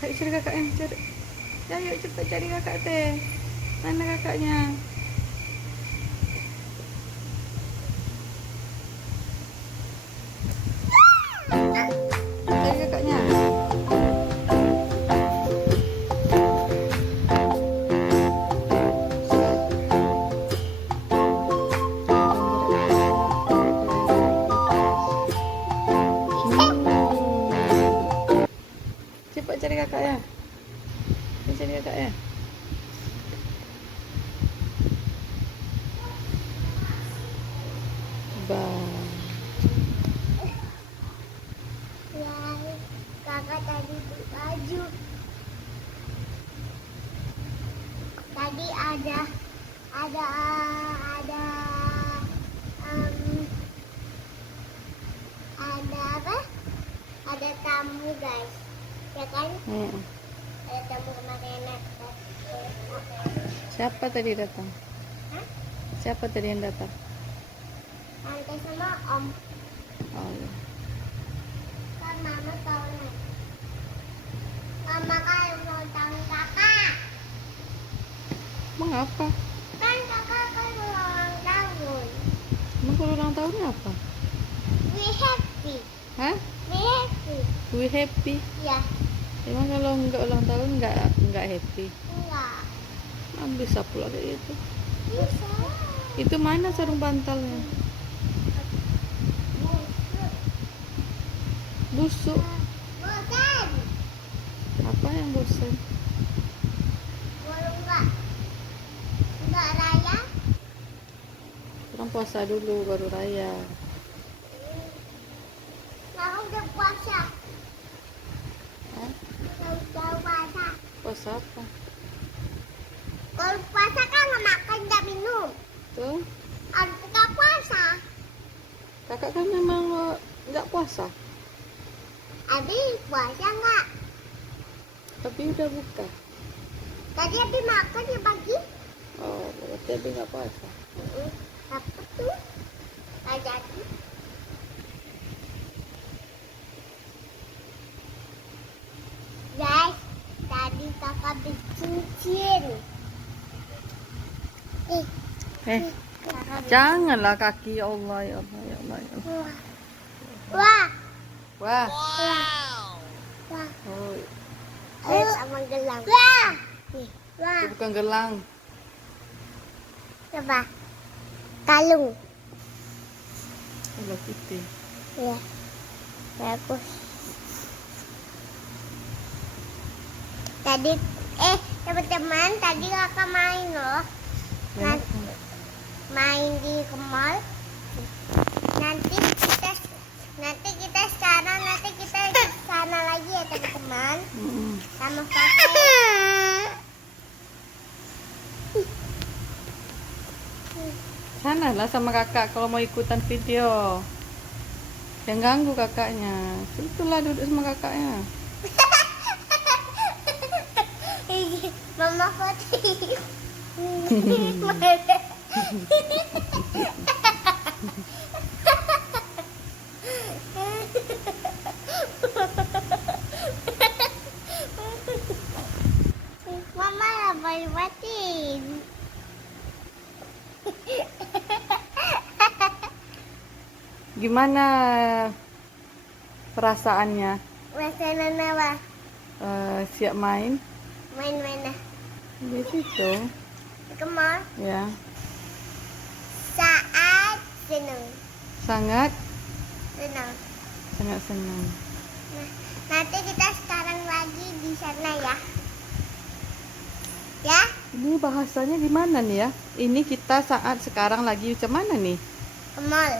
Kak, cari kakaknya, cari. Ya, yuk cepat cari kakak teh. Mana kakaknya? Cari kakaknya. Cepat cari kakaknya. Cari kakaknya. Kakak tadi beli baju. Tadi ada apa? Ada tamu guys, ya kan? Ada tamu kemarin. Siapa tadi datang? Hah? Siapa tadi yang datang? Tante sama om. Oh, iya. Kan mama tahu nih. Mama kan ulang tahun kakak. Mengapa? Kan kakak kan ulang tahun. Emang kalau ulang tahunnya apa? We happy. Hah? We happy. We happy. Ya, Emang kalau nggak ulang tahun nggak happy? enggak. Bisa pula kayak gitu. Bisa. Itu mana sarung bantalnya? Busuk. Bosan. Apa yang bosan? Baru enggak raya. Orang puasa dulu baru raya. Aku udah puasa. Hah? Udah puasa. Puasa apa? Kalau puasa kan nggak makan nggak minum. Tuh, Harus nggak puasa. kakak kan memang nggak puasa, Abi puasa nggak? tapi udah buka. Tadi Abi makan ya pagi. Oh, berarti Abi nggak puasa. Apa tuh? Nggak jadi. Guys, tadi kakak beli cincin. Kakak beli- Janganlah kaki, ya Allah, ya Allah, ya Allah, ya Allah. Wah, Wah, wah. oh, Sama gelang. Wah, wah. itu bukan gelang. Coba. Kalung. Hello Kitty. Ya. Bagus. Tadi teman-teman, tadi kakak main loh. Ya, Main di mall. Nanti kita sekarang ke sana lagi ya teman-teman. Sama kakak. sana lah sama kakak kalau mau ikutan video. Jangan ganggu kakaknya. Situlah duduk sama kakaknya. Mama Putri. Mama lah batin. Gimana perasaannya? Rasanya apa? Siap main? Main-main lah. Di situ, Ke mall. ya. Saat senang. Sangat, Senang. sangat senang. Nah, nanti kita sekarang lagi di sana ya. Ya? Ini bahasanya gimana nih ya? Ini kita saat sekarang lagi macam mana nih? Ke mall.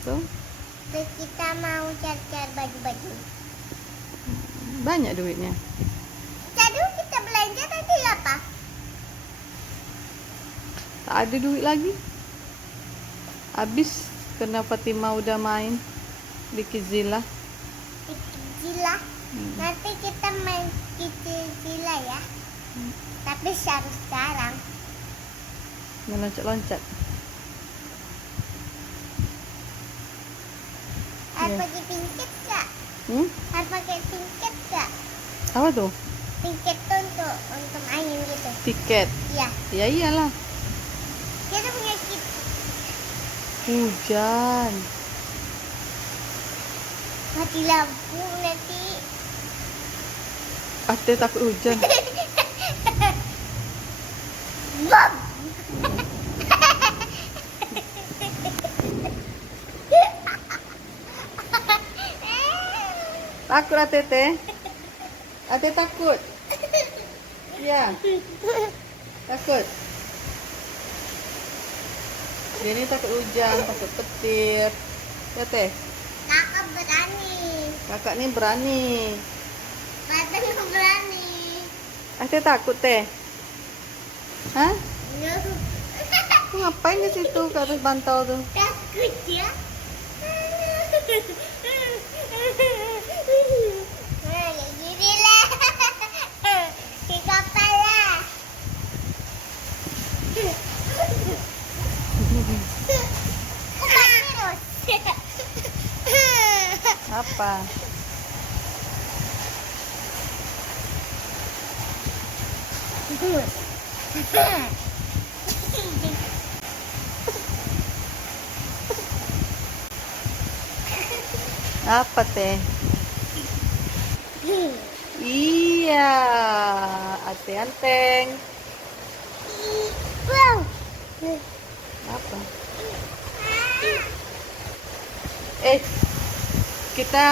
Tuh, Terus kita mau cari-cari baju-baju. banyak duitnya. Tadi kita belanja tadi apa? Tak ada duit lagi. Habis karena Fatima udah main di Kizila. Gila. Nanti kita main gila ya. Tapi harus sekarang. Meloncat-loncat. Harus pakai tingkat gak? Hmm? Harus pakai tingkat gak? Apa tuh? Tingkat tuh untuk main gitu. Tiket. Iya. Ya iyalah. Kita punya kit. Hujan. Mati lampu nanti. Ate takut hujan. Bom. Takut Ate teh? Ate takut? Iya. Takut. Dia ini takut hujan, takut petir. Ya teh? Kakak berani. Kakak nih berani. Batang berani. Ate takut teh? Hah? Ya. Lu ngapain di situ ke atas bantal tuh? Takut ya. Nah, gini lah. Di kepala. Apa? Apa teh? Iya, Ate anteng. Wow. Apa? Kita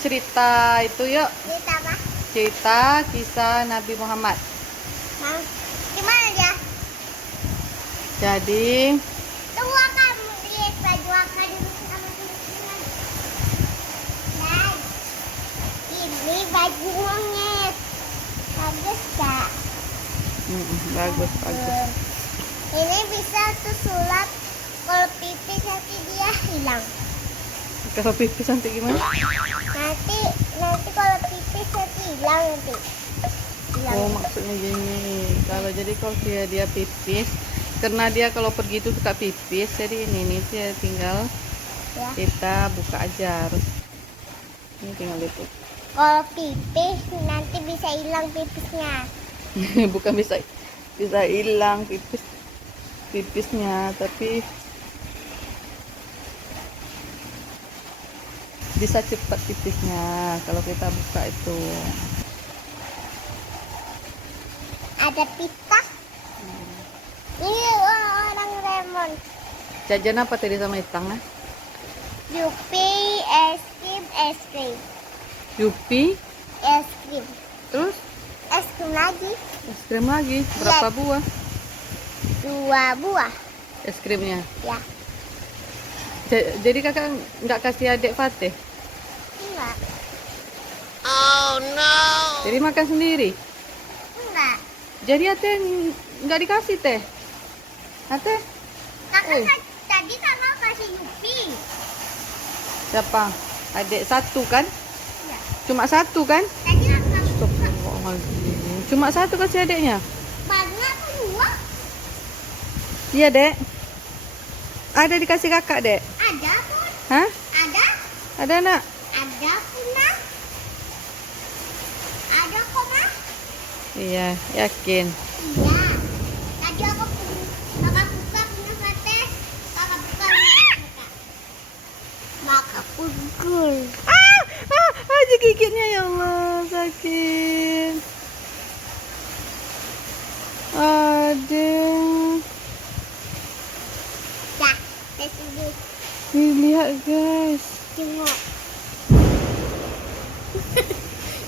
cerita itu yuk. Cerita apa? Cerita kisah Nabi Muhammad. Mau gimana dia? Jadi, Tunggu akan lihat baju akan sama teman-teman. Dan ini baju monyet. Bagus gak? bagus, bagus. Ini bisa sulap kalau pipis nanti dia hilang. Kalau pipis nanti gimana? Nanti kalau pipis nanti hilang nanti. Hilang. Oh, maksudnya gini. Kalau dia pipis, karena dia kalau pergi itu suka pipis, jadi ini dia tinggal Ya. kita buka aja harus. Ini tinggal itu. Kalau pipis nanti bisa hilang pipisnya. Bukan bisa hilang pipisnya, tapi bisa cepat pipisnya kalau kita buka itu. Ada pita. Ini orang lemon. Jajan apa tadi sama Itang? Yupi es krim. Yupi, Es krim. terus Es krim lagi. es krim lagi. Berapa buah 2 buah. es krimnya? Ya. Jadi kakak nggak kasih adik Fatih? Enggak. Jadi makan sendiri? Enggak. Jadi Ate nggak dikasih teh? Ate? Kakak Oi. tadi sama kasih Yupi. Siapa? Adik satu kan? Ya. Cuma satu kan? Tadi kakak Astagfirullahaladzim. Cuma satu kasih adiknya? banyak dua. Iya dek. Ada dikasih kakak dek? Ada pun. Hah? Ada. Ada nak? Ada puna. Ada koma. Iya, yakin. Iya. Tadi kakak buka punya sate. Kakak buka punya kakak. Maka pukul. Aja gigitnya ya Allah, sakit. Aduh. Ya, saya sini. Nih, lihat guys. Tengok.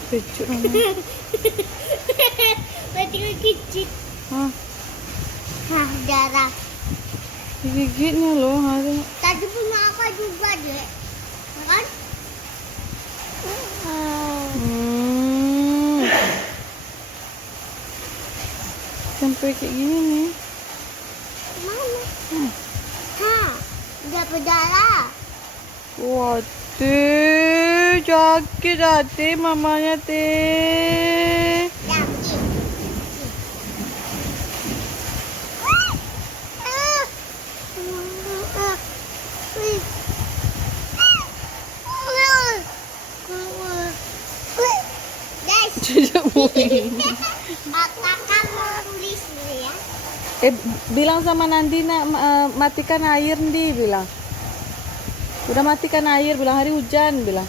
Kecut namanya. Berarti kecil. Hah, Hah, darah. gigitnya loh. Ada. Tadi punya apa juga, Dek? Ya kan? Sampai kayak gini nih. Mana? Hah, udah berdarah. Wah, teh, sakit hati mamanya teh. Yakin. Cucuk bumi. Kakak mau tulis dulu ya. Bilang sama Nandina, matikan air nih, bilang. Udah matikan air, bilang hari hujan, bilang.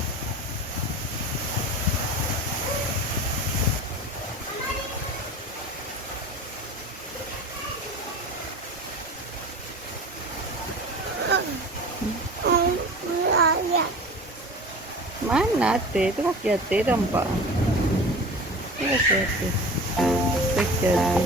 Ya. Mana teh? Itu kaki hati nampak. Itu kaki hati. Kaki hati.